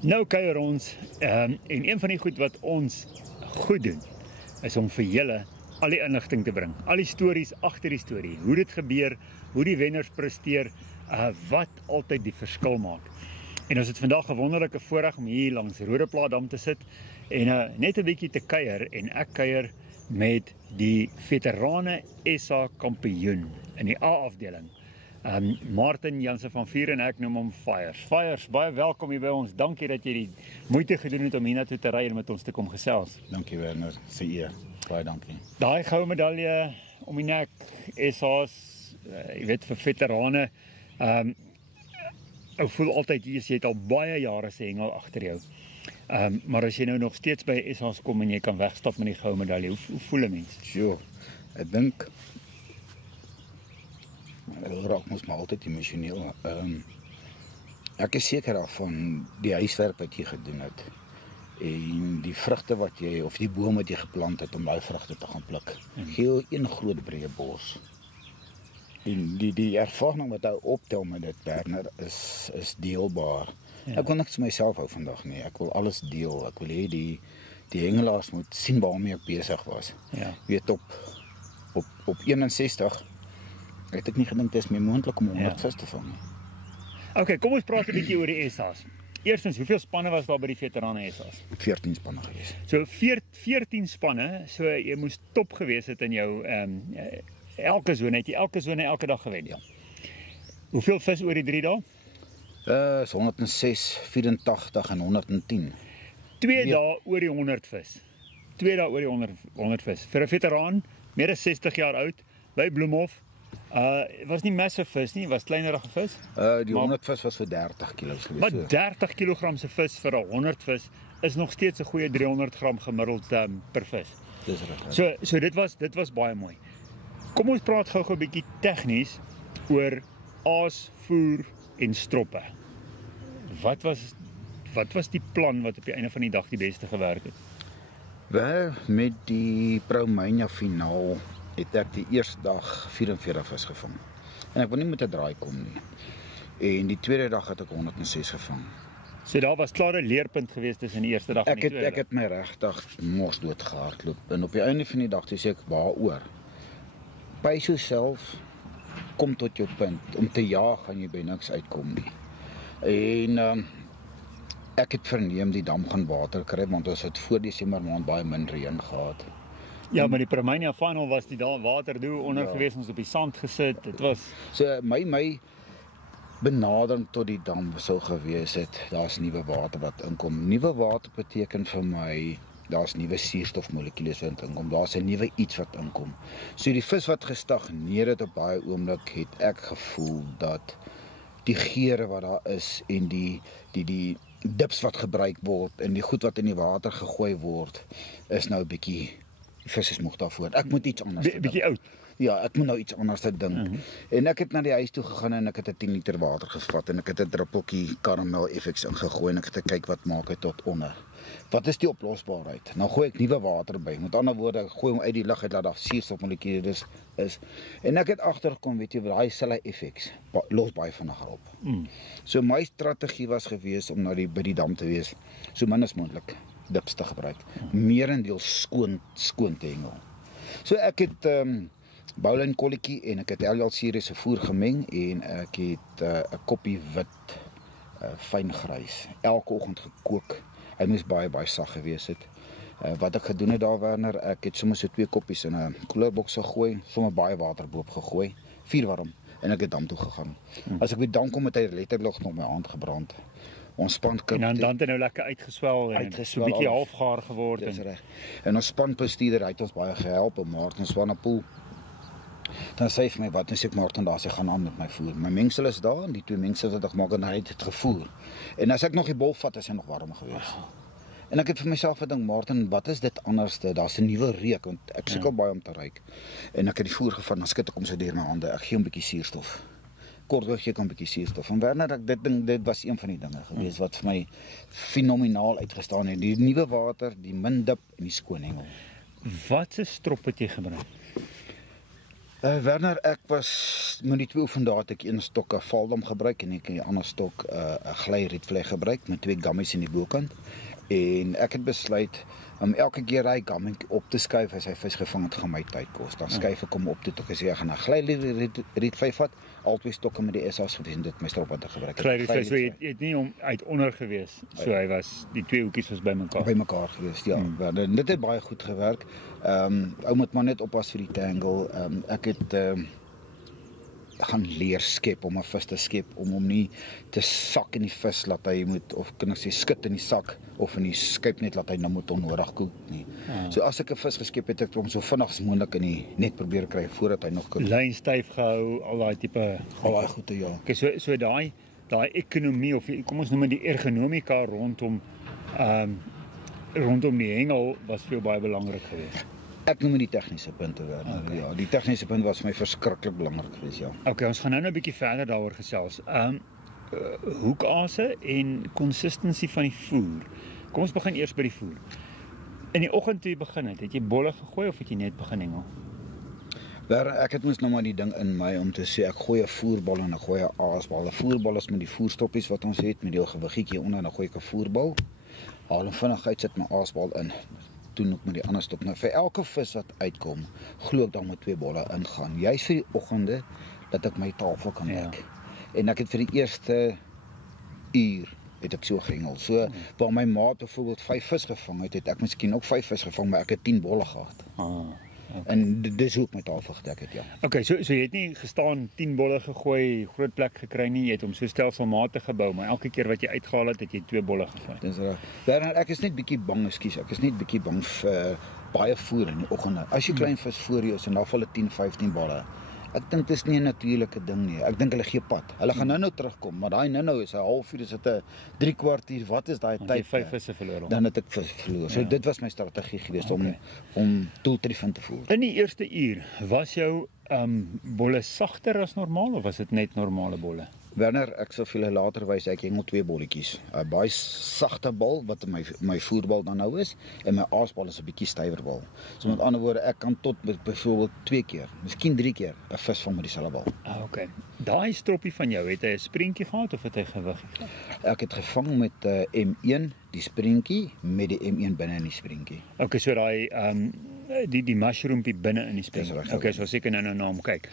Nou kuier ons, en een van die goed wat ons goed doen, is om vir julle al die inligting te bring. Al die stories agter die storie, hoe dit gebeur, hoe die wenners presteer, wat altyd die verskil maak. En ons het vandag 'n wonderlike voorreg om hier langs Rodeplaatdam te sit en net 'n bietjie te kuier, en ek kuier met die veterane SA kampioen in die A-afdeling. Martin Jansen van Vuur en ek noem hom Fires. Fires, baie welkom hier by ons. Dankie dat jy die moeite gedoen het om hiernatoe te ry en met ons te kom gesels. Dankie Werner, se eer. Baie dankie. Daai goue medalje om die nek, SA's, jy weet, vir veterane. Ek voel altyd jy het al baie jare se hengel agter jou. Maar as jy nou nog steeds by SA's kom en jy kan wegstap met die goue medalje, hoe voel 'n mens? Sjoe, ek dink dit raak ons maar altyd emosioneel. Ek is seker daarvan die huiswerk wat jy gedoen het en die vrugte wat jy, of die boom wat jy geplant het om daai vrugte te gaan pluk. Gee jou een groot breë bos. En die ervaring wat jy optel met dit, Werner, is deelbaar. Ja. Ek wil niks vir myself hou vandag nie. Ek wil alles deel. Ek wil hê die hengelaars moet sien waarmee ek besig was. Ja. Jy weet, op 61 het ek nie gedink dit is meer moontlik om 100 vis te vang nie. Okay, kom ons praat 'n bietjie oor die SA's. Eerstens, hoeveel spanne was daar by die veterane SA's? 14 spanne gewees. So 14 spanne, so jy moes top gewees het in jou elke sone, het jy elke sone elke dag gewen? Ja. Hoeveel vis oor die 3 dae? Is 106, 84 en 110. 2 dae oor die 100 vis. 2 dae oor die 100 vis. Vir 'n veteraan, meer as 60 jaar oud, by Bloemhof. Was nie massive vis nie, was kleinerige vis. Die 100 vis was so 30 kilos gewees. Maar 30 kg se vis vir 'n 100 vis is nog steeds 'n goeie 300 gram gemiddeld per vis. Dis reg. So dit was baie mooi. Kom ons praat gou-gou 'n bietjie tegnies oor aas, voer en stroppe. Wat was die plan wat op die einde van die dag die beste gewerk het? Wel, met die Proumania finaal het ek die eerste dag 44 vis gevang. En ek wil nie met 'n draai kom nie. En die tweede dag het ek 106 gevang. So daar was klaar 'n leerpunt gewees tussen die eerste dag en die tweede dag. Ek het my regtig mos dood gehardloop. En op die einde van die dag sê ek, waaroor? Pace jouself, kom tot jou punt. Om te jaag gaan jy by niks uitkom nie. En ek het verneem die dam gaan water kry, want ons het voor Desember maand baie min reën gehad. Ja, maar die Proumania final was die daar waterdoel onder gewees, ons op die sand gesit. Dit was so my benadering tot die dam sou gewees het, daar's nuwe water wat inkom. Nuwe water beteken vir my daar's nuwe suurstofmolekules wat inkom. Daar's 'n nuwe iets wat inkom. So die vis wat gestagneer het op baie oomblik, het ek gevoel dat die geure wat daar is en die dips wat gebruik word en die goed wat in die water gegooi word, is nou 'n bietjie, die vis is moeg daarvoor. Ek moet iets anders doen. bietjie oud. Ja, ek moet nou iets anders dink. En ek het na die huis toe gegaan en ek het 'n 10 liter water gevat en ek het 'n druppeltjie Caramel FX ingegooi en ek het gekyk wat maak hy tot onder. Wat is die oplosbaarheid? Nou gooi ek nuwe water by. Met ander woorde, ek gooi hom uit die lug uit dat daar suurstofmolekules is. En ek het agtergekom, weet jy, daai selle FX los baie vinniger op. So my strategie was gewees om by die dam te wees, so min as moontlik dips te gebruik. Meerendeels skoon te hengel. So ek het Bowline kolletjie en ek het LL series se voer gemeng en ek het 'n koppie wit fyn grys elke oggend gekook. Hy moes baie sag gewees het. Wat ek gedoen het daar, Werner, ek het sommer so 2 koppies in 'n koelerboks gegooi, sommer baie water boop gegooi, vuurwarm, en ek het dam toe gegaan. As ek by dam kom, het hy letterlik nog my hand gebrand. Ons span En dan het nou lekker uitgeswel en so 'n bietjie halfgaar geword. Dis reg. En ons spanbestuurder het ons baie gehelp, en Martin Swanepoel. Dan sê hy vir my, wat, dan sê ek, Martin, daar, sy gaan aan met my voer. My mengsel is daar, en die 2 mengsels wat ek maak, en hy het dit gevoer. En as ek nog die bol vat, is hy nog warm gewees. En ek het vir myself gedink, Martin, wat is dit anderste? Daar's 'n nuwe reuk, want ek sukkel baie om te ruik. En ek het die voer gevat, dan skit ek hom so deur my hande. Ek gee hom 'n bietjie suurstof. Kortweg gee ek hom 'n bietjie suurstof. En Werner, dit was een van die dinge gewees wat vir my fenomenaal uitgestaan het. Die nuwe water, die min dip en die skoon hengel. Wat 'n strop het jy gebruik? Werner, ek was met die 2 oefendae het ek een stok 'n valdam gebruik en ek die ander stok 'n glyrietvlei gebruik met 2 gummies in die bokant. En ek het besluit om elke keer hy gummie op te skuif as hy vis gevang het, gaan my tyd kos. Dan skuif ek hom op toe ek gesê ek gaan 'n glyrietvlei vat, albei stokke met die SA's gewees en dit my stropwater gebruik. Glyrietvlei, so jy het nie om uit onder gewees. So hy was die 2 hoekies was bymekaar gewees. Ja, dit het baie goed gewerk. Ou moet maar net oppas vir die tangle. Ek het gaan leer skep om 'n vis te skep, om hom nie te sak in die vis laat hy moet, of kan ek sê skit in die sak of in die skyp net laat hy nou moet onnodig kook nie. So as ek 'n vis geskep het, ek hom so vinnig as moontlik in die net probeer kry voordat hy nog kan lyn styf gehou, al daai tipe goede, ja. Okay, so daai ekonomie of kom ons noem dit die ergonomika rondom die hengel was vir jou baie belangrik geweest. Ek noem die tegniese punte Werner. Okay. Ja, die tegniese punt was vir my verskriklik belangrik geweest, ja. Okay, ons gaan nou 'n bietjie verder daaroor gesels. Hoekase en consistency van die voer. Kom ons begin eers by die voer. In die oggend toe jy begin het jy bolle gegooi of het jy net begin hengel? Ek het mos nou maar die ding in my om te sê ek gooi 'n voerbal en ek gooi 'n aasbal. 'n Voerbal is met die voerstoppies wat ons het met die gewiggetjie onder, dan gooi ek 'n voerbal. Haal hom vinnig uit, sit my aasbal in. Doen ook met die ander stop. Nou vir elke vis wat uitkom, glo ek dan moet 2 bolle ingaan. Juist vir die oggende dat ek my tafel kan dek. En ek het vir die eerste uur het ek so gehengel. So waar my maat byvoorbeeld 5 vis gevang het ek miskien ook 5 vis gevang, maar ek het 10 bolle gehad. Okay. En dis hoe ek my tafel gedek het, ja. Okay, so jy het nie gestaan 10 bolle gegooi, groot plek gekry nie, jy het hom so stelselmatig gebou, maar elke keer wat jy uitgehaal het, het jy 2 bolle gegooi. Dis reg. Werner, ek is net bietjie bang, ek is net bietjie bang vir baie voer in die oggende. As jy klein vis voor jou is en daar val 10, 15 bolle. Ek dink dit is nie 'n natuurlike ding nie. Ek dink hulle gee pad. Hulle gaan nou terugkom, maar daai nou is 'n halfuur, is dit 'n 3 kwartier. Wat is daai tyd? 5 visse verloor. Dan het ek vis verloor. So dit was my strategie geweest om doeltreffend te voer. In die eerste uur was jou bolle sagter as normaal of was dit net normale bolle? Werner, ek sal vir julle later wys ek hengel 2 bolletjies. 'n Baie sagte bal wat my voerbal dan nou is en my aasbal is 'n bietjie stywer bal. So met ander woorde, ek kan tot byvoorbeeld 2 keer, miskien 3 keer 'n vis vang met dieselfde bal. Okay. Daai stroppie van jou, het hy 'n sprinkie gehad of het hy gewig gehad? Ek het gevang met M1, die sprinkie met die M1 binne in die sprinkie. Okay, so daai die mushroompie binne in die sprinkie. Okay, so seker nou na hom kyk.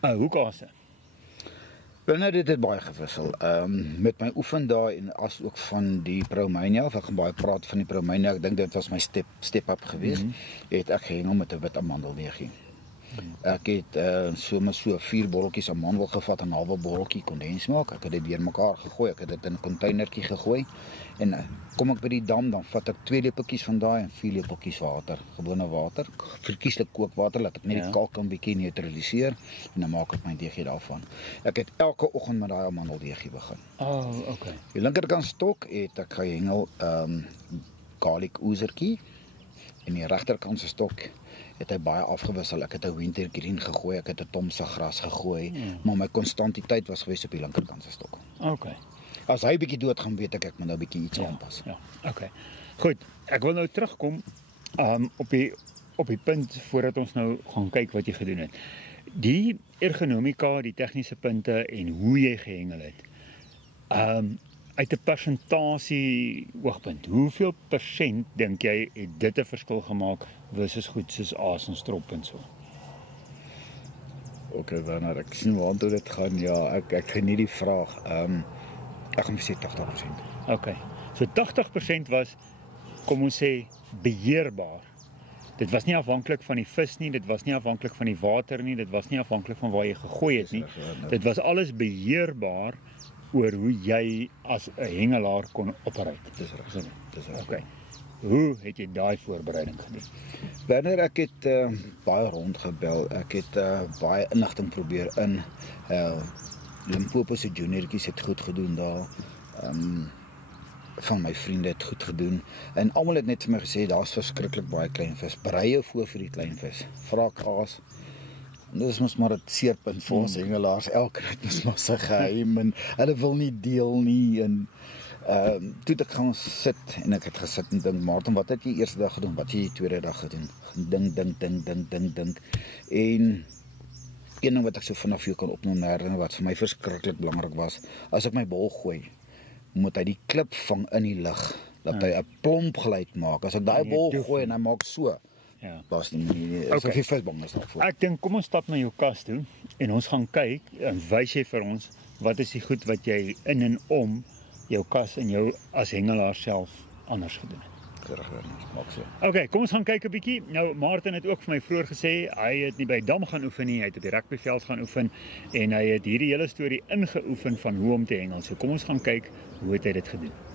Hoekase. Binne dit het baie gewissel. Met my oefendae en as ook van die Promania, ek gaan baie praat van die Promania, ek dink dit was my step up geweest. Het ek gehengel met 'n wit amandeldeegie. Ek het so 4 bolletjies amandel gevat en 'n halwe bolletjie kondensmelk. Ek het dit deurmekaar gegooi. Ek het dit in 'n containertjie gegooi. En kom ek by die dam, dan vat ek 2 lepeltjies van daai en 4 lepeltjies water, gewone water, verkieslik kookwater, laat ek net die kalk 'n bietjie neutraliseer en dan maak ek my deegie daarvan. Ek het elke oggend met daai amandeldeegie begin. Okay. Die linkerkant stok het ek gehengel garlic oezertjie en die regterkant se stok het hy baie afgewissel. Ek het 'n wintergreen gegooi, ek het 'n Thomse gras gegooi, maar my konstantiteit was gewees op die linkerkant se stok. Okay. As hy bietjie dood gaan, weet ek moet nou bietjie iets aanpas. Ja. Okay. Goed. Ek wil nou terugkom op die punt voordat ons nou gaan kyk wat jy gedoen het. Die ergonomika, die tegniese punte en hoe jy gehengel het. Uit 'n persentasie oogpunt, hoeveel persent dink jy het dit 'n verskil gemaak versus goed soos aas en strop en so? Okay, Werner, ek sien waartoe dit gaan. Ja, ek geniet die vraag. Ek gaan sê 80%. Okay. So 80% was, kom ons sê, beheerbaar. Dit was nie afhanklik van die vis nie, dit was nie afhanklik van die water nie, dit was nie afhanklik van waar jy gegooi het nie. Dit was alles beheerbaar oor hoe jy as 'n hengelaar kon operate. Dis reg. Dis reg. Okay. Hoe het jy daai voorbereiding gedoen? Werner, ek het baie rondgebel. Ek het baie inligting probeer in. Limpopo se juniortjies het goed gedoen daar. Van my vriende het goed gedoen. En almal het net vir my gesê daar's verskriklik baie klein vis. Berei jou voor vir die klein vis. Vraak aas. Dit is mos maar 'n seerpunt vir ons hengelaars. Elke het mos maar sy geheim en hulle wil nie deel nie en toe ek gaan sit en ek het gesit en dink, Martin, wat het jy eerste dag gedoen? Wat het jy tweede dag gedoen? Dink. En een ding wat ek so vanaf jou kan opnoem herinner wat vir my verskriklik belangrik was, as ek my bal gooi, moet hy die klip vang in die lug, dat hy 'n plomp geluid maak. As ek daai bal gooi en hy maak so, was nie is of jy visbang is daarvoor. Ek dink kom ons stap na jou kas toe en ons gaan kyk en wys jy vir ons wat is die goed wat jy in en om jou kas en jou as hengelaar self anders gedoen het. Maak so. Okay, kom ons gaan kyk 'n bietjie. Nou Martin het ook vir my vroeër gesê hy het nie by Dam gaan oefen nie, hy het op die rugbyveld gaan oefen en hy het hierdie hele storie ingeoefen van hoe om te hengel. So kom ons gaan kyk hoe het hy dit gedoen.